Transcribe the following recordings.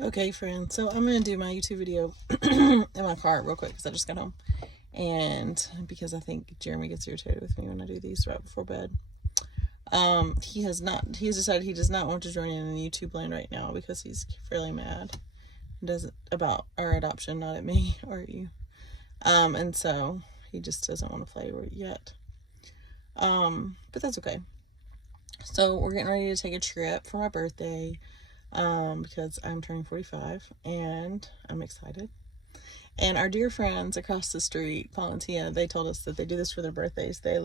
Okay, friends, so I'm going to do my YouTube video in my car real quick because I just got home. And because I think Jeremy gets irritated with me when I do these right before bed. He has decided he does not want to join in YouTube land right now because he's fairly mad. Doesn't about our adoption, not at me or at you. And so he just doesn't want to play yet. But that's okay. So we're getting ready to take a trip for my birthday. Because I'm turning 45 and I'm excited. And our dear friends across the street, Paul and Tia, they told us that they do this for their birthdays. They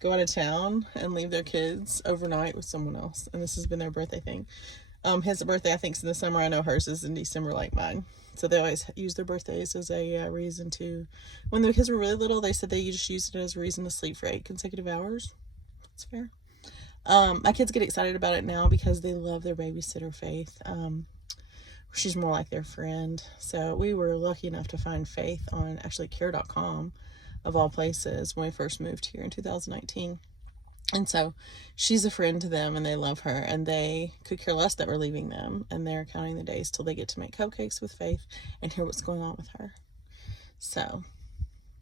go out of town and leave their kids overnight with someone else. And this has been their birthday thing. His birthday, I think, is in the summer. I know hers is in December like mine. So they always use their birthdays as a reason to, when the kids were really little, they said they just used it as a reason to sleep for 8 consecutive hours. That's fair. My kids get excited about it now because they love their babysitter, Faith. She's more like their friend. So we were lucky enough to find Faith on actually care.com, of all places, when we first moved here in 2019. And so she's a friend to them and they love her, and they could care less that we're leaving them, and they're counting the days till they get to make cupcakes with Faith and hear what's going on with her. So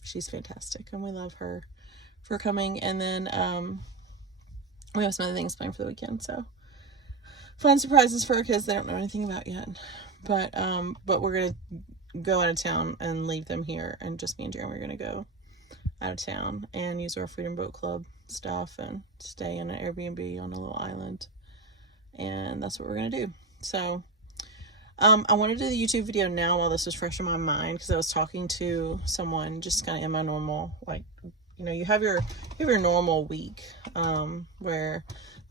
she's fantastic and we love her for coming. And then we have some other things planned for the weekend, so fun surprises for our kids they don't know anything about yet. But we're gonna go out of town and leave them here, and just me and Jeremy are gonna go out of town and use our Freedom Boat Club stuff and stay in an Airbnb on a little island, and that's what we're gonna do. So I wanted to do the YouTube video now while this was fresh in my mind, because I was talking to someone just kind of in my normal, you have your normal week, where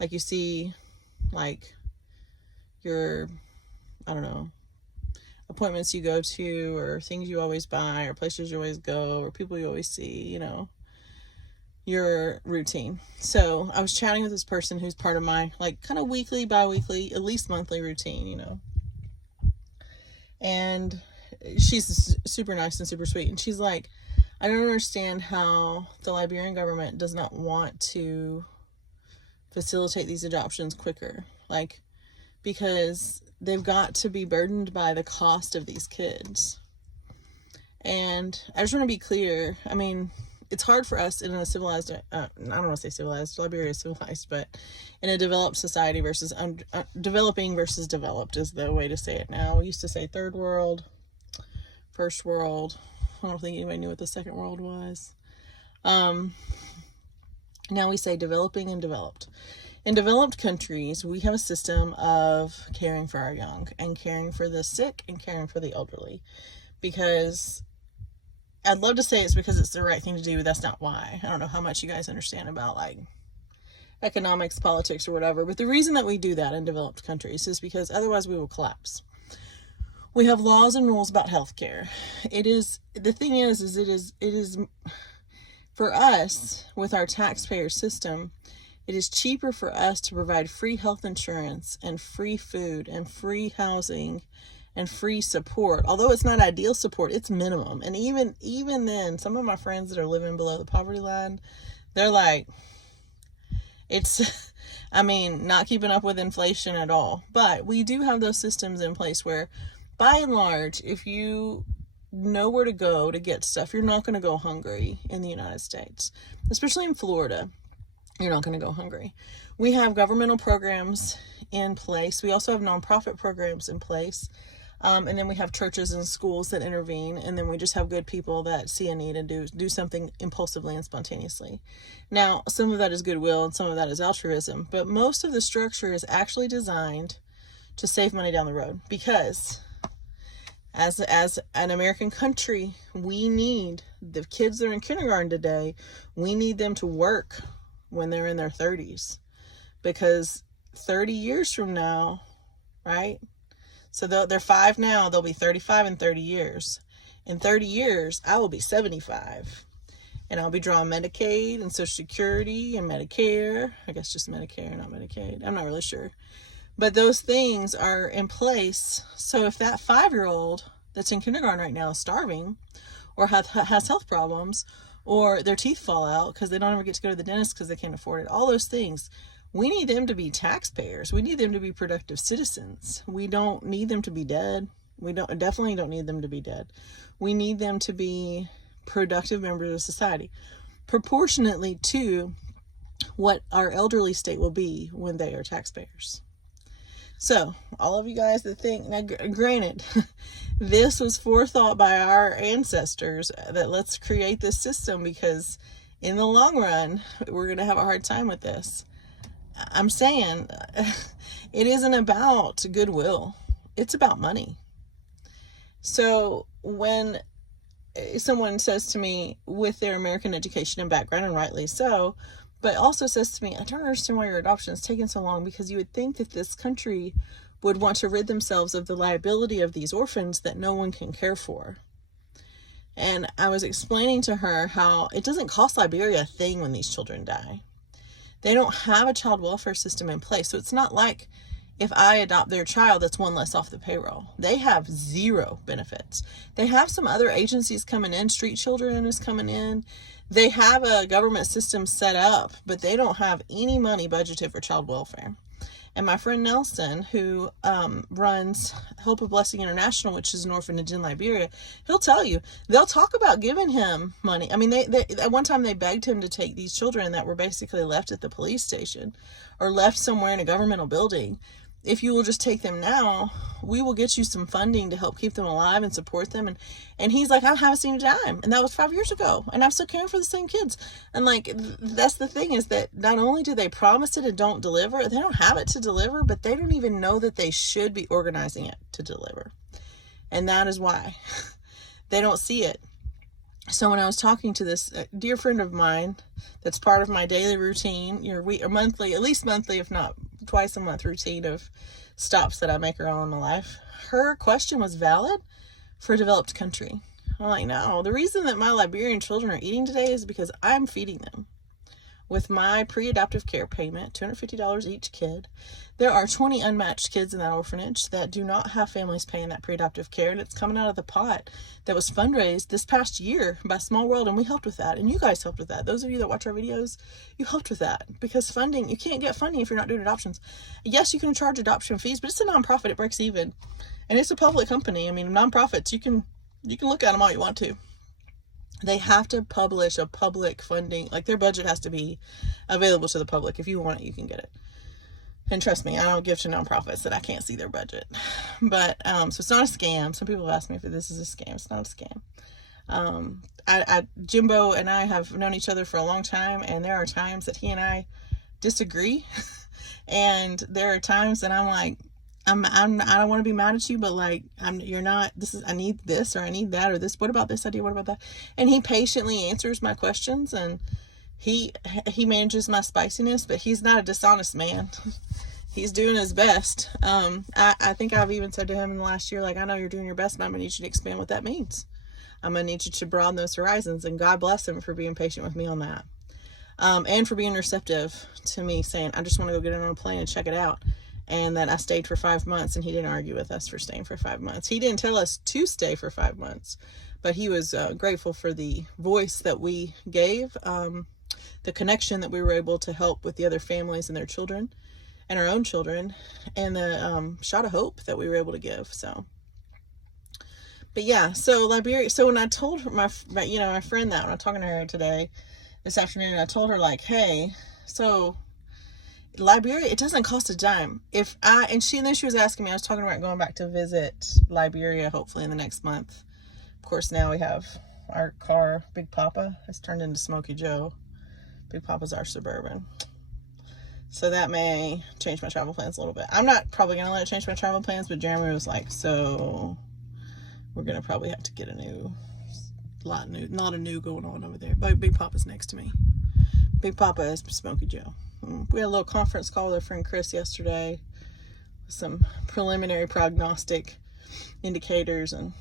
you see your, I don't know, appointments you go to, or things you always buy, or places you always go, or people you always see, your routine. So I was chatting with this person who's part of my kind of weekly, bi-weekly, at least monthly routine, and she's super nice and super sweet, and she's like, I don't understand how the Liberian government does not want to facilitate these adoptions quicker. Because they've got to be burdened by the cost of these kids. And I just want to be clear. I mean, it's hard for us in a civilized, I don't want to say civilized, Liberia is civilized, but in a developed society versus developing versus developed is the way to say it now. We used to say third world, first world. I don't think anybody knew what the second world was. Now we say developing and developed. In developed countries, we have a system of caring for our young and caring for the sick and caring for the elderly. Because I'd love to say it's because it's the right thing to do, but that's not why. I don't know how much you guys understand about economics, politics, or whatever. But the reason that we do that in developed countries is because otherwise we will collapse. We have laws and rules about healthcare. It is for us, with our taxpayer system, it is cheaper for us to provide free health insurance and free food and free housing and free support. Although it's not ideal support, it's minimum. And even then, some of my friends that are living below the poverty line, they're like, it's, not keeping up with inflation at all. But we do have those systems in place where, by and large, if you know where to go to get stuff, you're not going to go hungry in the United States, especially in Florida. You're not going to go hungry. We have governmental programs in place. We also have nonprofit programs in place. And then we have churches and schools that intervene. And then we just have good people that see a need and do something impulsively and spontaneously. Now, some of that is goodwill and some of that is altruism. But most of the structure is actually designed to save money down the road. Because as an American country, we need the kids that are in kindergarten today, we need them to work when they're in their 30s, because 30 years from now, right? So they're 5 now, they'll be 35 in 30 years. In 30 years, I will be 75, and I'll be drawing Medicaid and Social Security and Medicare. I guess just Medicare, not Medicaid. I'm not really sure. But those things are in place. So if that 5-year-old that's in kindergarten right now is starving or has health problems, or their teeth fall out because they don't ever get to go to the dentist because they can't afford it, all those things, We need them to be taxpayers. We need them to be productive citizens. We don't need them to be dead. We definitely don't need them to be dead. We need them to be productive members of society, proportionately to what our elderly state will be when they are taxpayers. So, all of you guys that think, now granted, this was forethought by our ancestors, that let's create this system because in the long run, we're going to have a hard time with this. I'm saying it isn't about goodwill. It's about money. So when someone says to me with their American education and background, and rightly so, but also says to me, I don't understand why your adoption is taking so long, because you would think that this country would want to rid themselves of the liability of these orphans that no one can care for. And I was explaining to her how it doesn't cost Liberia a thing when these children die. They don't have a child welfare system in place. So it's not like if I adopt their child, that's one less off the payroll. They have zero benefits. They have some other agencies coming in. Street Children is coming in. They have a government system set up, but they don't have any money budgeted for child welfare. And my friend Nelson, who runs Hope of Blessing International, which is an orphanage in Liberia, he'll tell you, they'll talk about giving him money. I mean, they at one time they begged him to take these children that were basically left at the police station or left somewhere in a governmental building. If you will just take them now, we will get you some funding to help keep them alive and support them. And he's like, I haven't seen a dime. And that was 5 years ago. And I'm still caring for the same kids. And like, that's the thing, is that not only do they promise it and don't deliver, they don't have it to deliver, but they don't even know that they should be organizing it to deliver. And that is why they don't see it. So when I was talking to this dear friend of mine, that's part of my daily routine, or monthly, at least monthly, if not twice a month routine of stops that I make around in my life, her question was valid for a developed country. I'm like, no, the reason that my Liberian children are eating today is because I'm feeding them with my pre-adoptive care payment, $250 each kid. There are 20 unmatched kids in that orphanage that do not have families paying that pre-adoptive care, and it's coming out of the pot that was fundraised this past year by Small World, and we helped with that, and you guys helped with that. Those of you that watch our videos, you helped with that, because funding, you can't get funding if you're not doing adoptions. Yes, you can charge adoption fees, but it's a nonprofit, it breaks even, and it's a public company. I mean, nonprofits, you can look at them all you want to. They have to publish a public funding, like their budget has to be available to the public. If you want it, you can get it. And trust me, I don't give to nonprofits that I can't see their budget. But, so it's not a scam. Some people ask me if this is a scam. It's not a scam. Jimbo and I have known each other for a long time, and there are times that he and I disagree. And there are times that I'm like, I don't want to be mad at you, but like, I need this, or I need that, or this, what about this idea? What about that? And he patiently answers my questions, and he manages my spiciness, but he's not a dishonest man. He's doing his best. I think I've even said to him in the last year, like, I know you're doing your best, and I'm going to need you to expand what that means. I'm going to need you to broaden those horizons, and God bless him for being patient with me on that. And for being receptive to me saying, I just want to go get on a plane and check it out. And that I stayed for 5 months, and he didn't argue with us for staying for 5 months. He didn't tell us to stay for 5 months, but he was grateful for the voice that we gave, the connection that we were able to help with the other families and their children and our own children, and the shot of hope that we were able to give. So, but yeah, so Liberia, so when I told my friend that, when I'm talking to her this afternoon, I told her, like, hey, so Liberia, it doesn't cost a dime. And then she was asking me, I was talking about going back to visit Liberia, hopefully in the next month. Of course, now we have our car, Big Papa, has turned into Smokey Joe. Big Papa's our Suburban. So that may change my travel plans a little bit. I'm not probably going to let it change my travel plans, but Jeremy was like, so we're going to probably have to get not a new going on over there. But Big Papa's next to me. Big Papa is Smokey Joe. We had a little conference call with our friend Chris yesterday with some preliminary prognostic indicators, and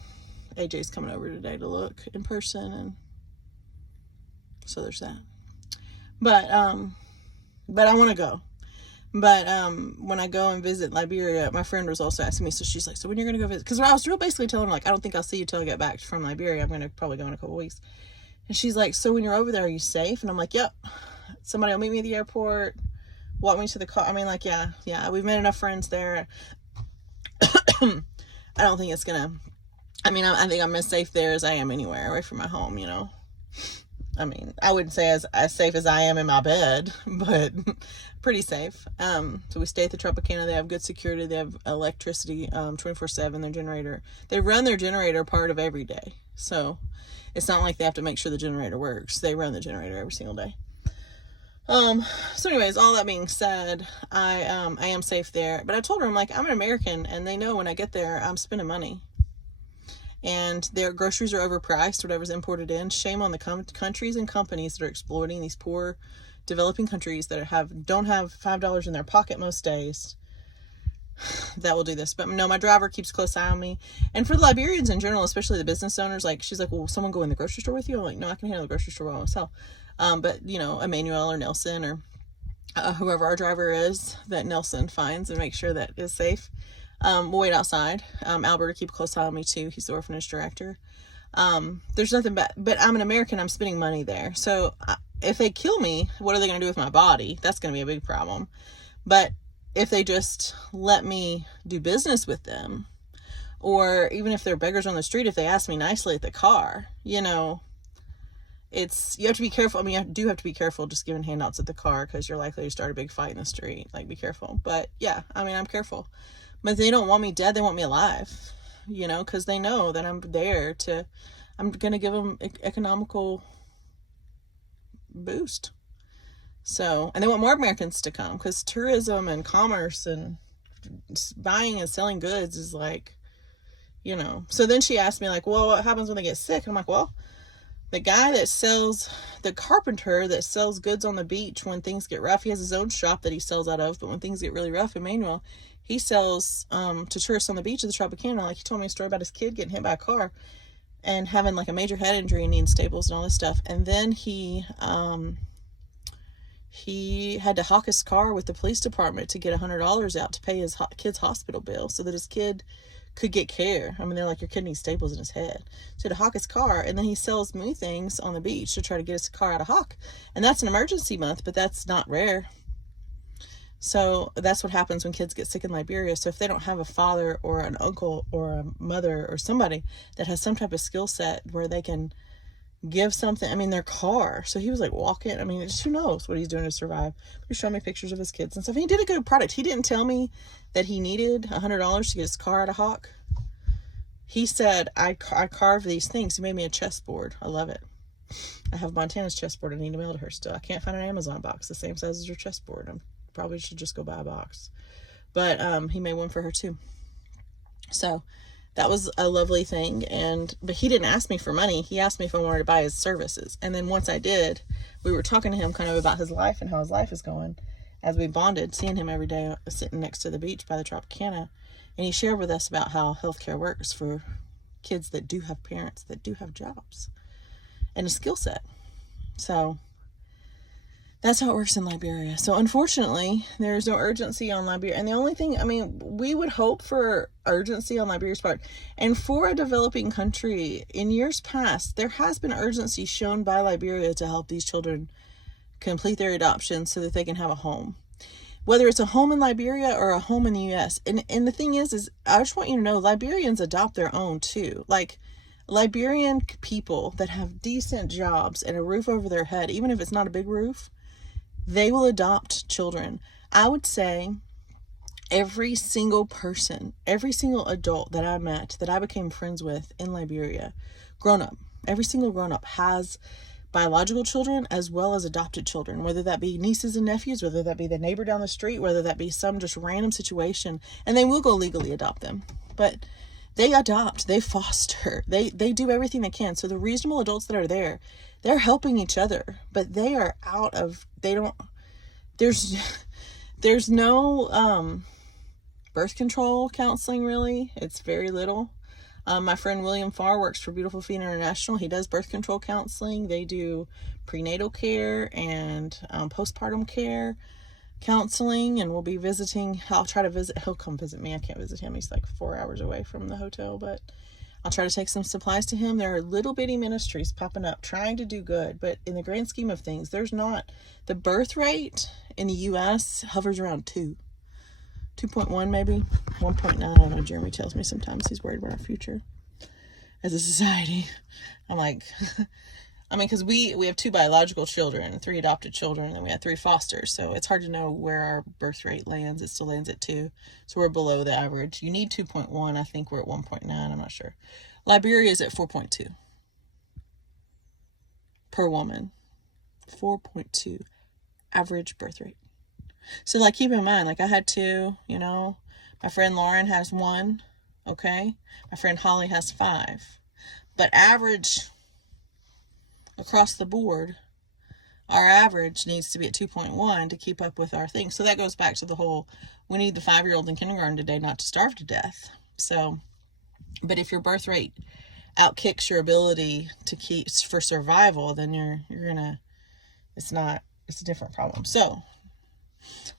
AJ's coming over today to look in person, and so there's that. But I want to go. But when I go and visit Liberia, my friend was also asking me, so she's like, so when you're going to go visit? Because I was basically telling her, like, I don't think I'll see you till I get back from Liberia. I'm going to probably go in a couple weeks. And she's like, so when you're over there, are you safe? And I'm like, yep. Somebody will meet me at the airport. walk me to the car. I mean, like, yeah, we've made enough friends there. I don't think it's gonna, I mean, I think I'm as safe there as I am anywhere away from my home, you know. I mean, I wouldn't say as safe as I am in my bed, but pretty safe. So we stay at the Tropicana. They have good security. They have electricity 24/7. Their generator, they run their generator part of every day. So it's not like they have to make sure the generator works. They run the generator every single day. So anyways, all that being said, I am safe there. But I told her, I'm like, I'm an American, and they know when I get there, I'm spending money. And their groceries are overpriced, whatever's imported in. Shame on the countries and companies that are exploiting these poor developing countries that don't have $5 in their pocket most days that will do this. But no, my driver keeps close eye on me. And for the Liberians in general, especially the business owners, like, she's like, well, will someone go in the grocery store with you? I'm like, no, I can handle the grocery store by myself. But you know, Emmanuel or Nelson or whoever our driver is that Nelson finds and makes sure that is safe, we'll wait outside. Albert will keep a close eye on me too. He's the orphanage director. There's nothing but I'm an American. I'm spending money there. So if they kill me, what are they going to do with my body? That's going to be a big problem. But if they just let me do business with them, or even if they're beggars on the street, if they ask me nicely at the car, you know, you have to be careful. I mean, you do have to be careful just giving handouts at the car, because you're likely to start a big fight in the street. Like, be careful. But yeah, I mean, I'm careful. But they don't want me dead. They want me alive, you know, because they know that I'm there I'm going to give them economical boost. So, and they want more Americans to come, because tourism and commerce and buying and selling goods is like, you know. So then she asked me, like, well, what happens when they get sick? And I'm like, well, the carpenter that sells goods on the beach when things get rough, he has his own shop that he sells out of, but when things get really rough, Emmanuel, he sells to tourists on the beach of the Tropicana. Like, he told me a story about his kid getting hit by a car and having like a major head injury and needing staples and all this stuff. And then he had to hawk his car with the police department to get $100 out to pay his kid's hospital bill so that his kid could get care. I mean, they're like, your kid needs staples in his head. So he had to hawk his car, and then he sells me things on the beach to try to get his car out of hawk. And that's an emergency month, but that's not rare. So that's what happens when kids get sick in Liberia. So if they don't have a father or an uncle or a mother or somebody that has some type of skill set where they can give something, I mean, their car. So he was like walking. I mean, just who knows what he's doing to survive. He showed me pictures of his kids and stuff. He did a good product. He didn't tell me that he needed $100 to get his car out of hawk. He said, I carved these things. He made me a chessboard. I love it. I have Montana's chessboard. I need to mail to her still. I can't find an Amazon box the same size as your chessboard. I probably should just go buy a box. But he made one for her too. So that was a lovely thing. But he didn't ask me for money. He asked me if I wanted to buy his services. And then once I did, we were talking to him kind of about his life and how his life is going as we bonded, seeing him every day sitting next to the beach by the Tropicana. And he shared with us about how healthcare works for kids that do have parents that do have jobs and a skill set. So that's how it works in Liberia. So unfortunately, there's no urgency on Liberia. And the only thing, I mean, we would hope for urgency on Liberia's part. And for a developing country, in years past, there has been urgency shown by Liberia to help these children complete their adoption so that they can have a home. Whether it's a home in Liberia or a home in the U.S. And the thing is I just want you to know, Liberians adopt their own too. Like, Liberian people that have decent jobs and a roof over their head, even if it's not a big roof, they will adopt children. I would say every single person, every single adult that I met, that I became friends with in Liberia, grown up, every single grown up has biological children as well as adopted children, whether that be nieces and nephews, whether that be the neighbor down the street, whether that be some just random situation, and they will go legally adopt them. But they adopt, they foster, they do everything they can. So the reasonable adults that are there, they're helping each other, but they are out of, there's no birth control counseling really. It's very little. My friend William Farr works for Beautiful Feet International. He does birth control counseling. They do prenatal care and postpartum care counseling, and we'll be visiting. I'll try to visit. He'll come visit me. I can't visit him. He's like 4 hours away from the hotel, but I'll try to take some supplies to him. There are little bitty ministries popping up trying to do good, but in the grand scheme of things, there's not. The birth rate in the U.S. hovers around 2.1 maybe, 1.9. I don't know. Jeremy tells me sometimes he's worried about our future as a society. I'm like, I mean, because we have 2 biological children and 3 adopted children, and we had 3 fosters, so it's hard to know where our birth rate lands. It still lands at 2, so we're below the average. You need 2.1. I think we're at 1.9. I'm not sure. Liberia is at 4.2 per woman. 4.2 average birth rate. So, like, keep in mind, like, I had 2, you know. My friend Lauren has 1, okay? My friend Holly has 5. But average across the board, our average needs to be at 2.1 to keep up with our thing. So that goes back to the whole, we need the 5-year-old in kindergarten today not to starve to death. So, but if your birth rate outkicks your ability to keep for survival, then you're gonna, it's a different problem. So,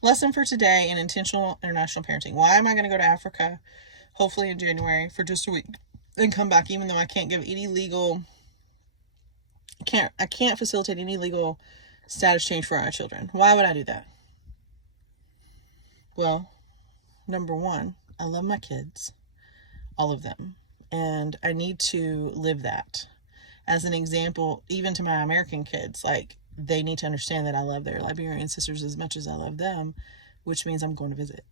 lesson for today in intentional international parenting. Why am I going to go to Africa, hopefully in January, for just a week and come back, even though I can't give any legal, I can't facilitate any legal status change for our children? Why would I do that? Well, number one, I love my kids, all of them, and I need to live that as an example, even to my American kids. Like, they need to understand that I love their Liberian sisters as much as I love them, which means I'm going to visit.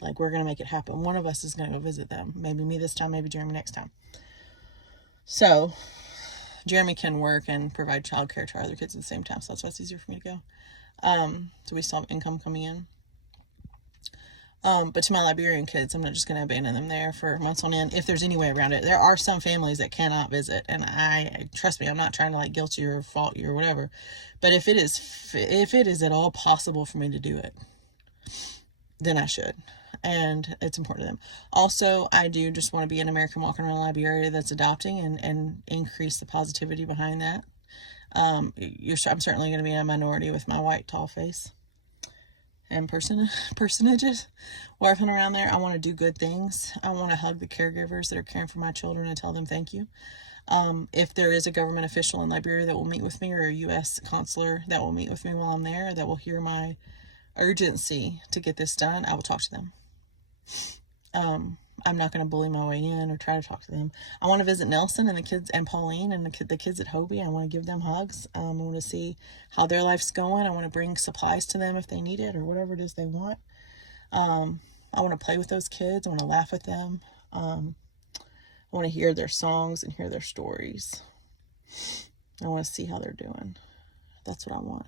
Like, we're going to make it happen. One of us is going to go visit them. Maybe me this time, maybe Jeremy next time. So, Jeremy can work and provide childcare to our other kids at the same time, so that's why it's easier for me to go. So we still have income coming in. But to my Liberian kids, I'm not just going to abandon them there for months on end if there's any way around it. There are some families that cannot visit, and I trust me, I'm not trying to like guilt you or fault you or whatever. But if it is at all possible for me to do it, then I should. And it's important to them. Also, I do just want to be an American walking around Liberia that's adopting and increase the positivity behind that. I'm certainly going to be a minority with my white tall face and personages walking around there. I want to do good things. I want to hug the caregivers that are caring for my children and tell them thank you. If there is a government official in Liberia that will meet with me, or a U.S. consular that will meet with me while I'm there, that will hear my urgency to get this done, I will talk to them. I'm not going to bully my way in or try to talk to them. I want to visit Nelson and the kids, and Pauline and the kids at Hobie. I want to give them hugs. I want to see how their life's going. I want to bring supplies to them if they need it or whatever it is they want. I want to play with those kids. I want to laugh with them. I want to hear their songs and hear their stories. I want to see how they're doing. That's what I want.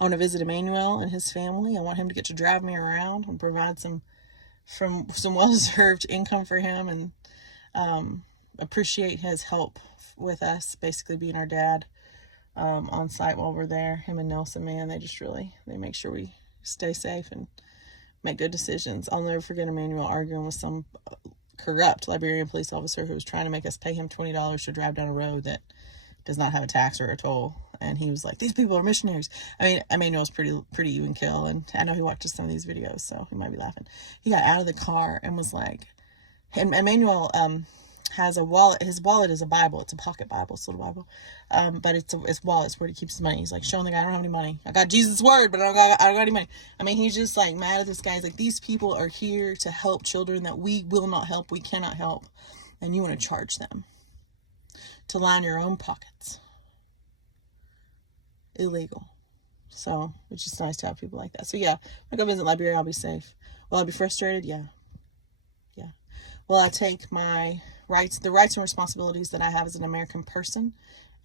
I want to visit Emmanuel and his family. I want him to get to drive me around and provide some well-deserved income for him, and appreciate his help with us, basically being our dad on site while we're there. Him and Nelson, man, they make sure we stay safe and make good decisions. I'll never forget Emmanuel arguing with some corrupt Liberian police officer who was trying to make us pay him $20 to drive down a road that does not have a tax or a toll. And he was like, these people are missionaries. I mean, Emmanuel's pretty even kill, and I know he watches some of these videos, so he might be laughing. He got out of the car and was like, and Emmanuel has a wallet. His wallet is a Bible. It's a pocket Bible, it's a little Bible. But it's wallet. It's where he keeps his money. He's like showing the guy, I don't have any money. I got Jesus' word, but I don't got any money. I mean, he's just like mad at this guy. He's like, these people are here to help children that we will not help. We cannot help. And you want to charge them to line your own pockets. Illegal. So it's just nice to have people like that. So yeah, when I go visit Liberia, I'll be safe. Will I be frustrated? Yeah. Will I take my rights, the rights and responsibilities that I have as an American person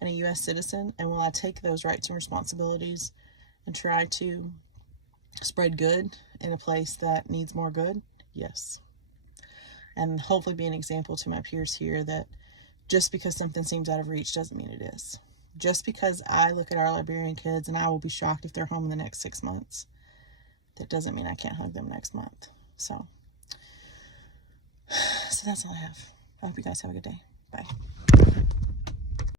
and a U.S. citizen, and will I take those rights and responsibilities and try to spread good in a place that needs more good? Yes. And hopefully be an example to my peers here that just because something seems out of reach doesn't mean it is. Just because I look at our Liberian kids and I will be shocked if they're home in the next 6 months, that doesn't mean I can't hug them next month. So that's all I have. I hope you guys have a good day. Bye.